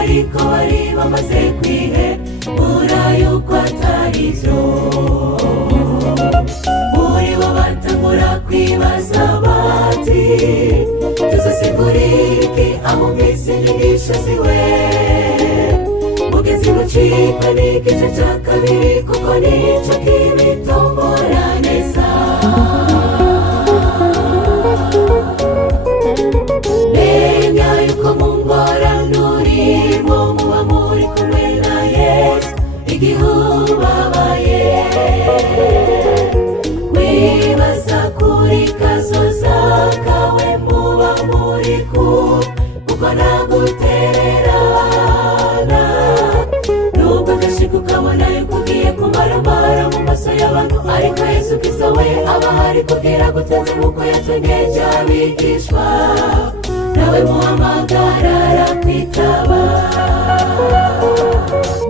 ariko bari bamaze kwihebura yuko atari byo. Muri bo batangura kwibaza bati tuzasigurira iki abumvise inyigisho ziwe, mugezi gucika n'igice cya kabiri kuko nicyo kibitombora neza. Menya yuko mu ngorane urimo muba muri kumwe na Yesu igihe ubabaye, wibaza kuri kazoza kawe muba muri kumwe kuko nagutererana, nubwo agashika ukabona yuko ugiye kumaramara mu maso y'abantu, ariko Yesu Kristo we aba ahari kugira gutenze nk'uko yatengeje abigishwa, nawe muhamagara arakwitaba.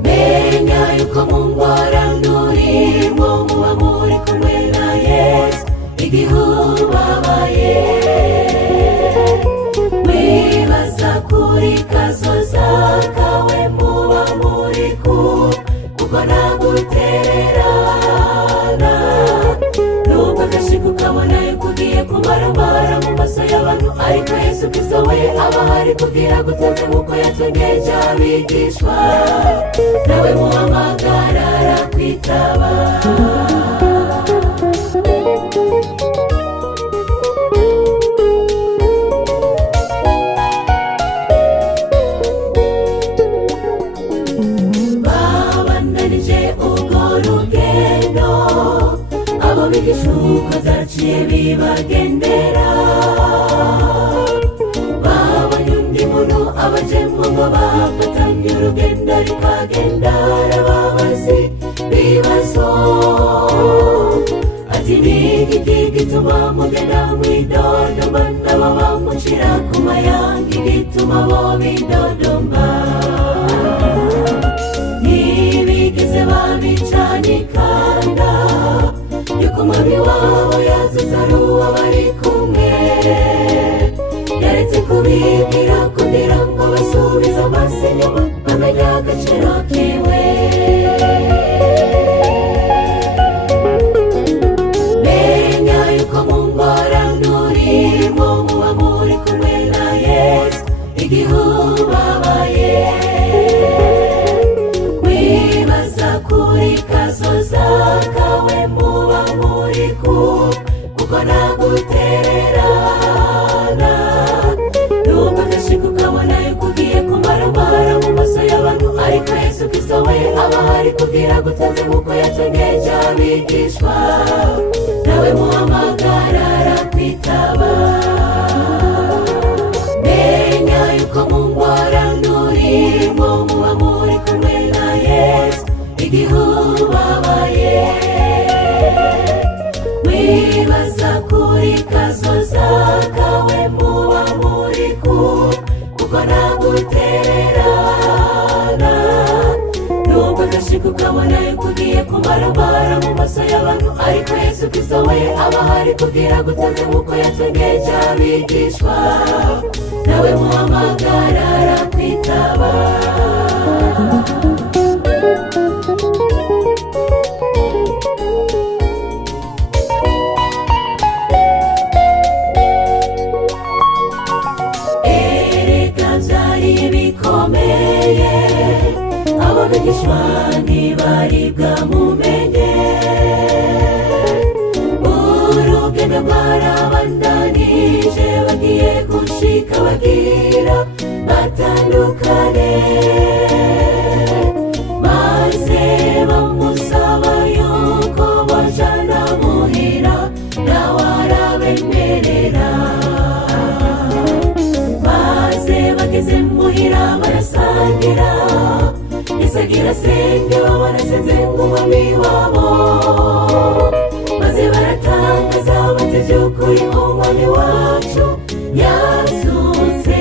Menya yuko mu ngorane urimo muba muri kumwe na Yesu igihe ubabaye, wibaza kuri kazoza kawe muba muri kumwe kuko nagutererana, nubwo agashika ukabona yuko ugiye kumaramara mu maso y'abantu, ariko Yesu Kristo we aba ahari kugira gutenze nk'uko yatengeje abigishwa, nawe muhamagara arakwitaba. Babandanije urwo rugendo, abo bigishuko zaciye bibagendera, babonye undi muntu abajemo ngo bafatanye urugendo, ariko agenda arababaza ibibazo, ati ni iki gituma mugenda mwidodomba, nabo bamucira ku mayanga igituma bo bidodomba, ntibigeze babicanikana yuko umwami wabo yazutse ari uwo bari kumwe, yaretse kubibwira kugira ngo basubize amaso inyuma bamenye agaciro kiwe. Menya yuko mu ngorane urimo muba muri kumwe na Yesu igihe ubabaye, wibaza kuri kazoza kawe muba muri kumwe kuko nagutererana, nubwo agashika ukabona yuko ugiye kumaramara mu maso y'abantu, ariko Yesu Kristo we aba ahari kugira gutenze nk'uko yatengeje abigishwa, nawe muhamagara arakwitaba. Menya yuko mu ngorane urimo muba muri kumwe na Yesu igihe ubabaye, wibaza kuri kazoza kawe muba muri kumwe kuko nagutererana, nubwo agashika ukabona yuko ugiye kumaramara mu maso y'abantu, ariko Yesu Kristo we aba ahari kugira gutenze nk'uko yatengeje abigishwa, nawe muhamagara arakwitaba. Bikomeye abo bigishwa ntibari bwamumenye, urugendo rwarabandanije bagiye gushika bagira batandukane, maze bamusaba yuko bajana muhira, nawe arabemerera. nyirasenge babonaseze ng'umwami wabo, maze baratangaza bati by'ukuri umwami wacu yazutse.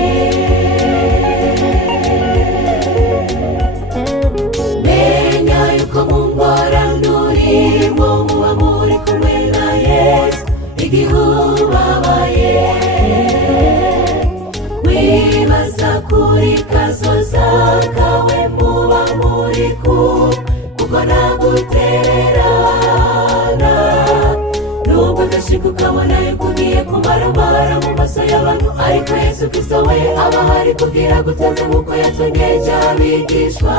Menya yuko mu ngorane urimo muba muri kumwe na Yesu igihe ubabaye, wibaza kuri kazoza kawe muba muri kumwe kuko ntagutererana. Nubwo udashika ukabona yuko ugiye kumaramara mu maso y'abantu, ariko Yesu Kristo we aba ahari kugira gutunze nk'uko yatungeje abigishwa,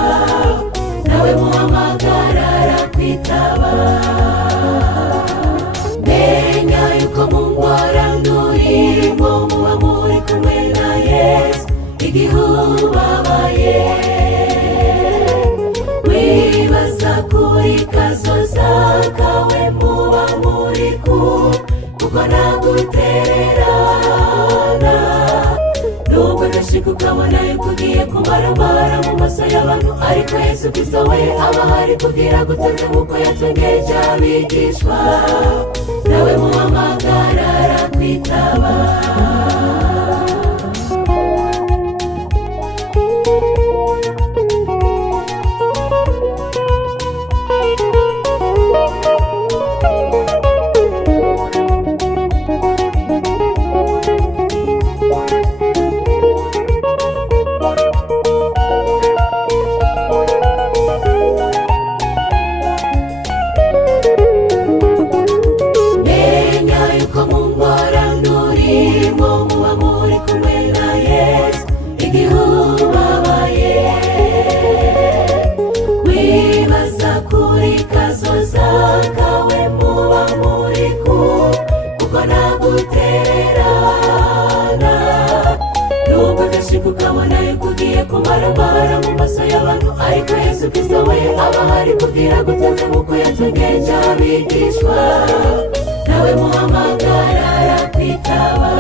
nawe muhamagara arakwitaba. Menya yuko mu ngorane urimo muba muri kumwe na Yesu igihe ubabaye, wibaza kuri kazoza kawe muba muri kumwe kuko ntagutererana. Nubwo udashika ukabona yuko ugiye kumaramara mu maso y'abantu, ariko Yesu Kristo we aba ahari kugira gutunze nk'uko yatungeje abigishwa, nawe muhamagara arakwitaba. Ukabona yuko ugiye kumaramara mu maso y'abantu, ariko Yesu Kristo we aba ahari kugira gutunze nk'uko yatungeje abigishwa, nawe muhamagara arakwitaba.